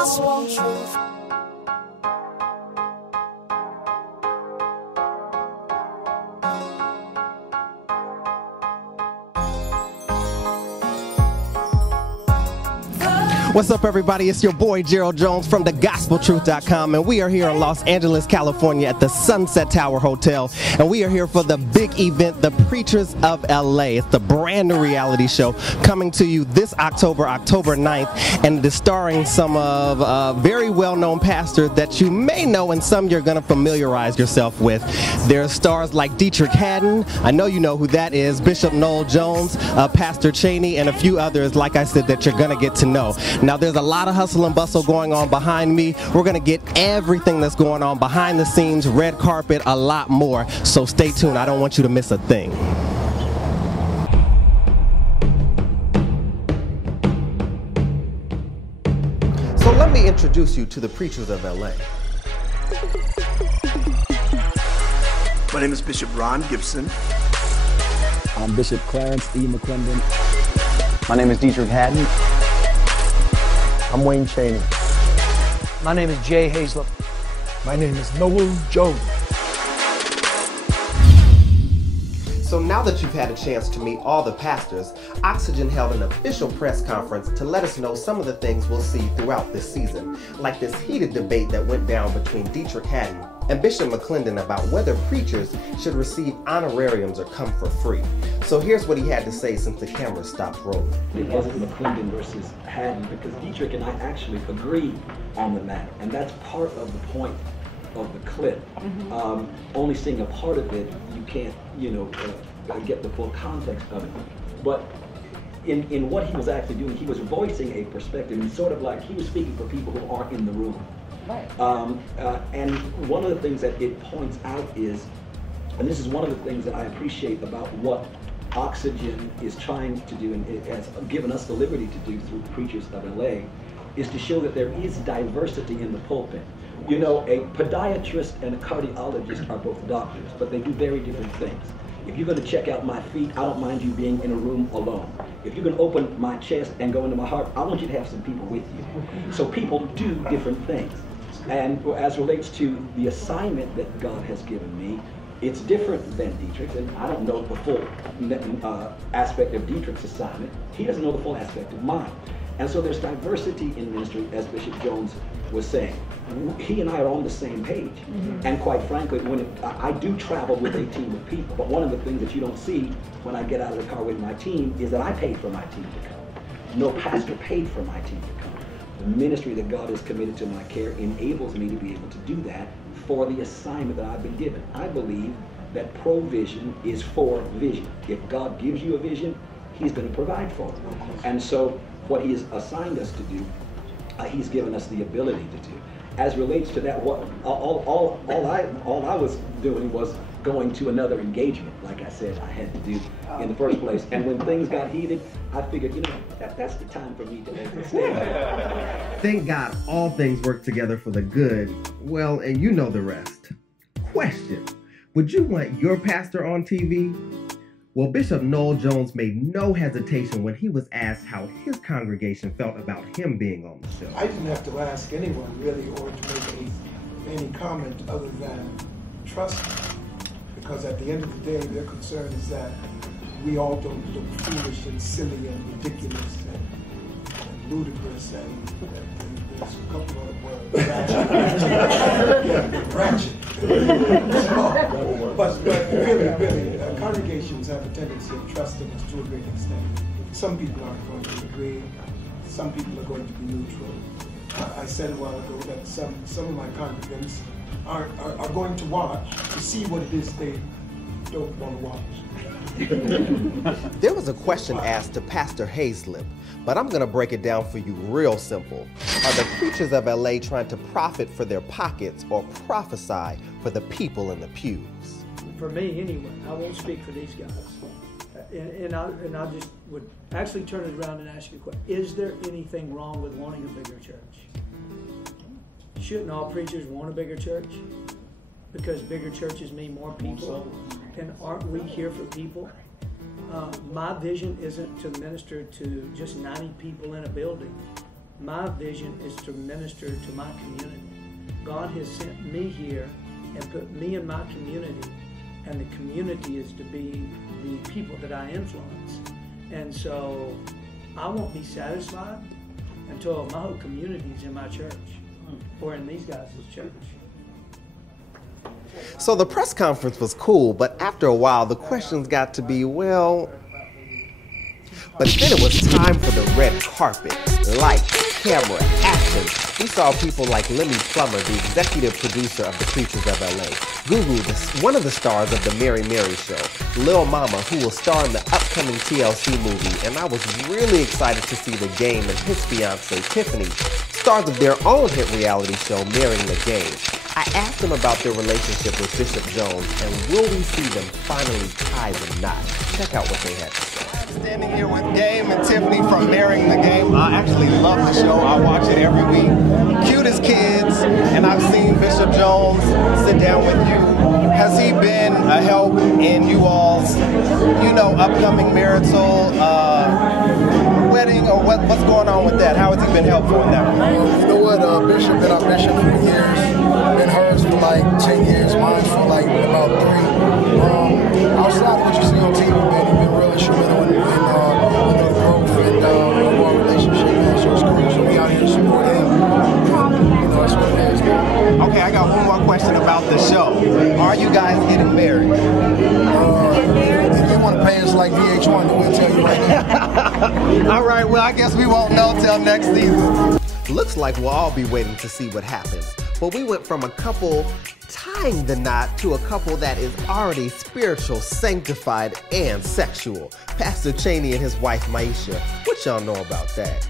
gospel truth. What's up, everybody? It's your boy Gerald Jones from thegospeltruth.com, and we are here in Los Angeles, California at the Sunset Tower Hotel, and we are here for the big event, The Preachers of LA. It's the brand new reality show coming to you this October 9th, and it is starring some of very well-known pastors that you may know, and some you're going to familiarize yourself with. There are stars like Dietrich Haddon, I know you know who that is, Bishop Gerald Jones, Pastor Cheney, and a few others, like I said, that you're going to get to know. Now, there's a lot of hustle and bustle going on behind me. We're going to get everything that's going on behind the scenes, red carpet, a lot more. So stay tuned. I don't want you to miss a thing. So let me introduce you to the Preachers of LA. My name is Bishop Ron Gibson. I'm Bishop Clarence E. McClendon. My name is Dietrich Haddon. I'm Wayne Cheney. My name is Jay Hazlett. My name is Noel Jones. So now that you've had a chance to meet all the pastors, Oxygen held an official press conference to let us know some of the things we'll see throughout this season, like this heated debate that went down between Dietrich Haddon and Bishop McClendon about whether preachers should receive honorariums or come for free. So here's what he had to say since the camera stopped rolling. It wasn't McClendon versus Haddon, because Dietrich and I actually agreed on the matter, and that's part of the point of the clip. Only seeing a part of it, you can't, get the full context of it. But in what he was actually doing, he was voicing a perspective, and sort of like he was speaking for people who aren't in the room. Right. And one of the things that it points out is, and this is one of the things that I appreciate about what Oxygen is trying to do, and it has given us the liberty to do through Preachers of LA, is to show that there is diversity in the pulpit. You know, a podiatrist and a cardiologist are both doctors, but they do very different things. If you're going to check out my feet, I don't mind you being in a room alone. If you're going to open my chest and go into my heart, I want you to have some people with you. So people do different things. And as relates to the assignment that God has given me, it's different than Dietrich's, and I don't know the full aspect of Dietrich's assignment. He doesn't know the full aspect of mine. And so there's diversity in ministry, as Bishop Jones was saying. He and I are on the same page. And quite frankly, I do travel with a team of people, but one of the things that you don't see when I get out of the car with my team is that I paid for my team to come. No pastor paid for my team to come. The ministry that God has committed to my care enables me to be able to do that for the assignment that I've been given. I believe that provision is for vision. If God gives you a vision, He's going to provide for it. And so what He has assigned us to do, He's given us the ability to do. As relates to that, what all I was doing was going to another engagement, like I said I had to do in the first place. And when things got heated, I figured, that's the time for me to exit stage. Thank God all things work together for the good. Well, and you know the rest. Question: would you want your pastor on TV? Well, Bishop Gerald Jones made no hesitation when he was asked how his congregation felt about him being on the show. I didn't have to ask anyone really, or to make any comment other than trust me. Because at the end of the day, their concern is that we all don't look foolish and silly and ridiculous and ludicrous, and there's a couple of words. Ratchet. But really, congregations have a tendency of trusting us to a great extent. Some people aren't going to agree. Some people are going to be neutral. I said a while ago that some of my congregants are going to watch to see what it is they don't want to watch. There was a question asked to Pastor Hazlett, but I'm going to break it down for you real simple. Are the Preachers of LA trying to profit for their pockets or prophesy for the people in the pews? For me, anyway, I won't speak for these guys. And I just would actually turn it around and ask you a question. Is there anything wrong with wanting a bigger church? Shouldn't all preachers want a bigger church? Because bigger churches mean more people. And aren't we here for people? My vision isn't to minister to just 90 people in a building. my vision is to minister to my community. God has sent me here and put me in my community, and the community is to be the people that I influence. And so I won't be satisfied until my whole community is in my church or in these guys' church. So the press conference was cool, but after a while, the questions got to be, well... But then it was time for the red carpet. Lights, camera, action. We saw people like Lemmy Plummer, the executive producer of The Preachers of LA, Gugu, one of the stars of The Mary Mary Show, Lil Mama, who will star in the upcoming TLC movie, and I was really excited to see The Game and his fiancée, Tiffany, stars of their own hit reality show, Marrying the Game. I asked them about their relationship with Bishop Jones, and will we see them finally tie the knot? Check out what they had to say. Standing here with Game and Tiffany from Marrying the Game. I actually love the show. I watch it every week. Cutest kids, and I've seen Bishop Jones sit down with you. Has he been a help in you all's, upcoming marital wedding, or what's going on with that? How has he been helpful in that? You know what? Bishop been our bishop for years. Been hers for like 10 years. Mine for like about 3. Outside of what you see on TV, man, he's been really instrumental in the growth and our relationship, man. So it's cool. So we out here to support him. That's what it is, man. Okay, I got one more question about the show. Are you guys getting married? If you want to pay us like VH1, then we'll tell you right now. All right, well, I guess we won't know till next season. Looks like we'll all be waiting to see what happens. But we went from a couple tying the knot to a couple that is already spiritual, sanctified, and sexual. Pastor Cheney and his wife, Maisha. What y'all know about that?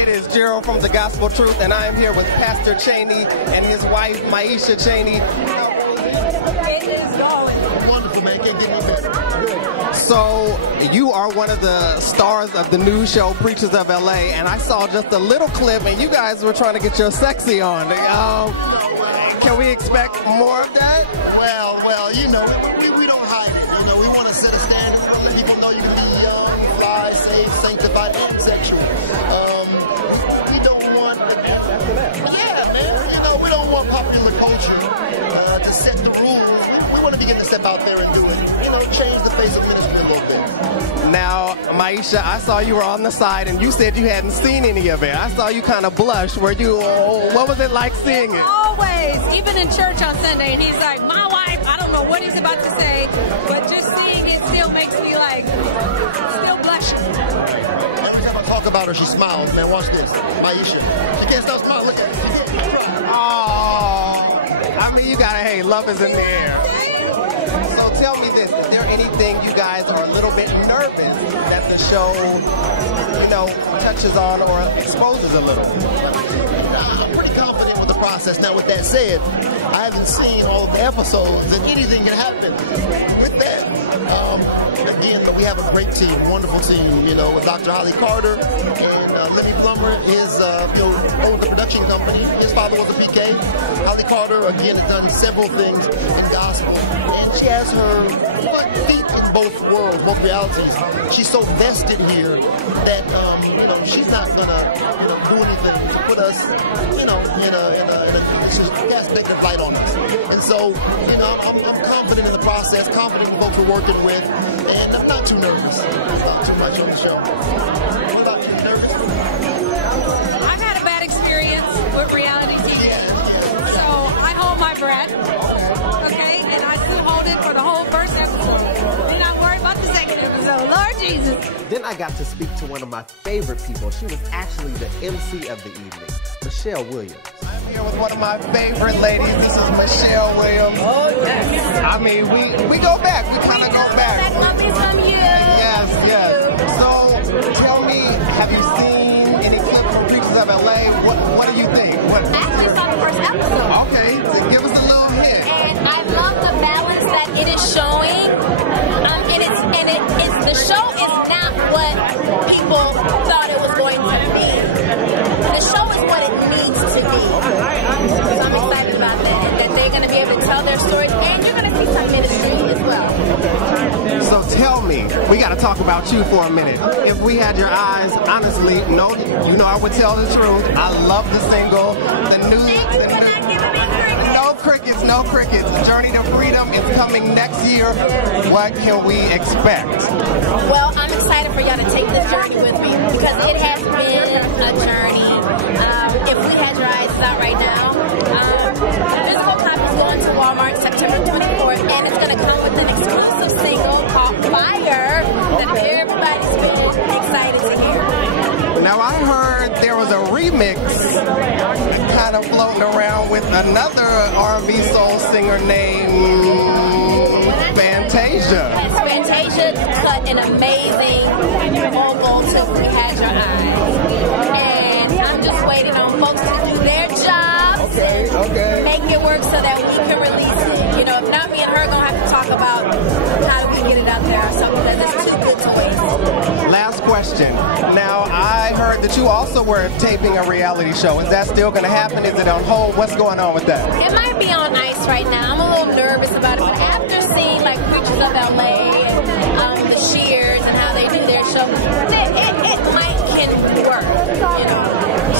It is Gerald from The Gospel Truth, and I am here with Pastor Cheney and his wife, Maisha Cheney. It is going. Wonderful, man. Can't get any better. So, you are one of the stars of the new show, Preachers of LA, and I saw just a little clip, and you guys were trying to get your sexy on. Can we expect more of that? Well, we don't hide it. We want to set a standard, let people know you can be young, fly, safe, sanctified, and sexual. We don't want... Yeah, man. We don't want popular culture to set the rules. We want to begin to step out there and do it. Change the face of ministry a little bit. Now, Maisha, I saw you were on the side, and you said you hadn't seen any of it. I saw you kind of blush. What was it like seeing it? Always, even in church on Sunday, and he's like, my wife, I don't know what he's about to say, but just seeing it still makes me still blushing. Every time I talk about her, she smiles. Man, watch this. Maisha. She can't stop smiling. Look at her. Oh, I mean, you gotta, love is in the air. So tell me this, is there anything you guys are a little bit nervous that the show, touches on or exposes a little? I'm pretty confident with the process. Now, with that said, I haven't seen all of the episodes, and anything can happen with that. Again, we have a great team, wonderful team, with Dr. Holly Carter and Lemmy Plummer, his owned the production company. His father was a PK. Holly Carter, again, has done several things in gospel, and she has her feet in both worlds, both realities. She's so vested here that she's not gonna do anything to put us in a cast negative light on us. And so I'm confident in the process, confident in the folks we're working with, and I'm not too nervous about too much on the show. What about you? Nervous? I've had a bad experience with reality TV, so I hold my breath, okay, and I still hold it for the whole first episode. Then I worry about the second episode. Lord Jesus. Then I got to speak to one of my favorite people. She was actually the MC of the evening, Michelle Williams. I'm here with one of my favorite ladies. This is Michelle Williams. Oh, yes. I mean, we go back. We kind of go back. That love is from you. Yes. So, tell me, have you seen any clips from Preachers of LA? What do you think? I actually saw the first episode. Okay, so give us a little hint. And I love the balance that it is showing. The show is not what people thought it was going to be. The show is what it needs to be. So I'm excited about that they're going to be able to tell their stories, and you're going to see some ministry as well. So tell me, we got to talk about you for a minute. If we had your eyes, honestly, no, you know I would tell the truth. I love the single, no crickets. Journey to Freedom is coming next year. What can we expect? Well, I'm excited for y'all to take this journey with me because it has been a journey. If We Had Your Eyes is out right now. Physical copy is going to Walmart September 24th, and it's going to come with an exclusive single called Fire that everybody's been excited to hear. Now, I heard there was a remix kind of floating around with another R&B soul singer named Fantasia. Yes, Fantasia cut an amazing vocal to We Had Your Eyes. And I'm just waiting on folks to do their job. Okay. Make it work so that we can release it. You know, if not, me and her gonna have to talk about how do we get it out there or something, because it's too good to waste. Last question. Now, I heard that you also were taping a reality show. Is that still going to happen? Is it on hold? What's going on with that? It might be on ice right now. I'm a little nervous about it, but after seeing like Preachers of LA, the Shears and how they do their show, it might can work, you know.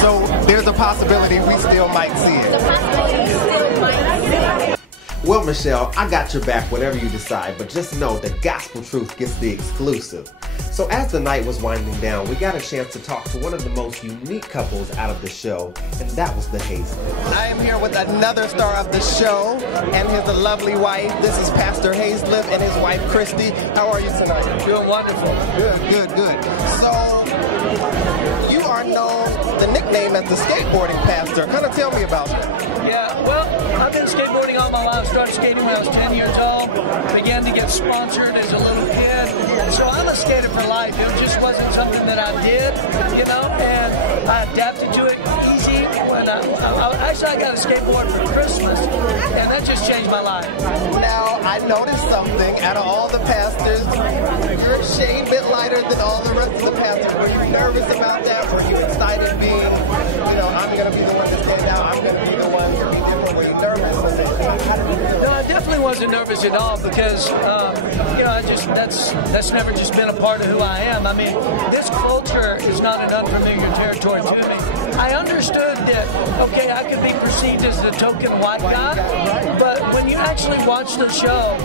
So there's a possibility we still might see it. The possibility we still might see it. Well, Michelle, I got your back, whatever you decide, but just know the Gospel Truth gets the exclusive. So as the night was winding down, we got a chance to talk to one of the most unique couples out of the show, and that was the Hazlett. I am here with another star of the show and his lovely wife. This is Pastor Hazlett and his wife, Christy. How are you tonight? Doing wonderful. Good. So, you are known, the nickname as the skateboarding pastor. Kind of tell me about that. Yeah, well, I've been skateboarding all my life. Started skating when I was 10 years old. Began to get sponsored as a little kid. So I'm a skater for life. It just wasn't something that I did, you know, and I adapted to it easy. When I got a skateboard for Christmas, and that just changed my life. Now, I noticed something. Out of all the pastors, you're a shade bit lighter than all the rest of the pastors. Were you nervous about that? Were you excited being, you know, I'm going to be the one to stand out, I'm going to be the one to be different? Were you nervous with it? No, I definitely wasn't nervous at all because, you know, that's never just been a part of who I am. I mean, this culture is not an unfamiliar territory to me. I understood that, okay, I could be perceived as the token white guy, but when you actually watch the show,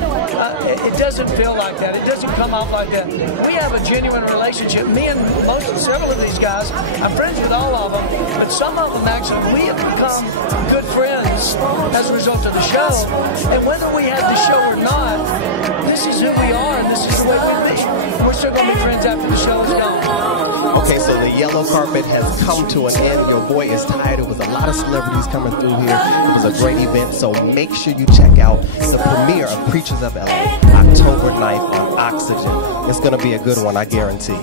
it doesn't feel like that. It doesn't come off like that. We have a genuine relationship. Me and several of these guys, I'm friends with all of them, but some of them actually, we have become good friends as a result of the show. And whether we have the show or not, this is who we are and this is the way we be. We're still going to be friends after the show is gone. Okay, so the yellow carpet has come to an end. Your boy is tired. It was a lot of celebrities coming through here. It was a great event, so make sure you check out the premiere of Preachers of LA, October 9th on Oxygen. It's going to be a good one, I guarantee.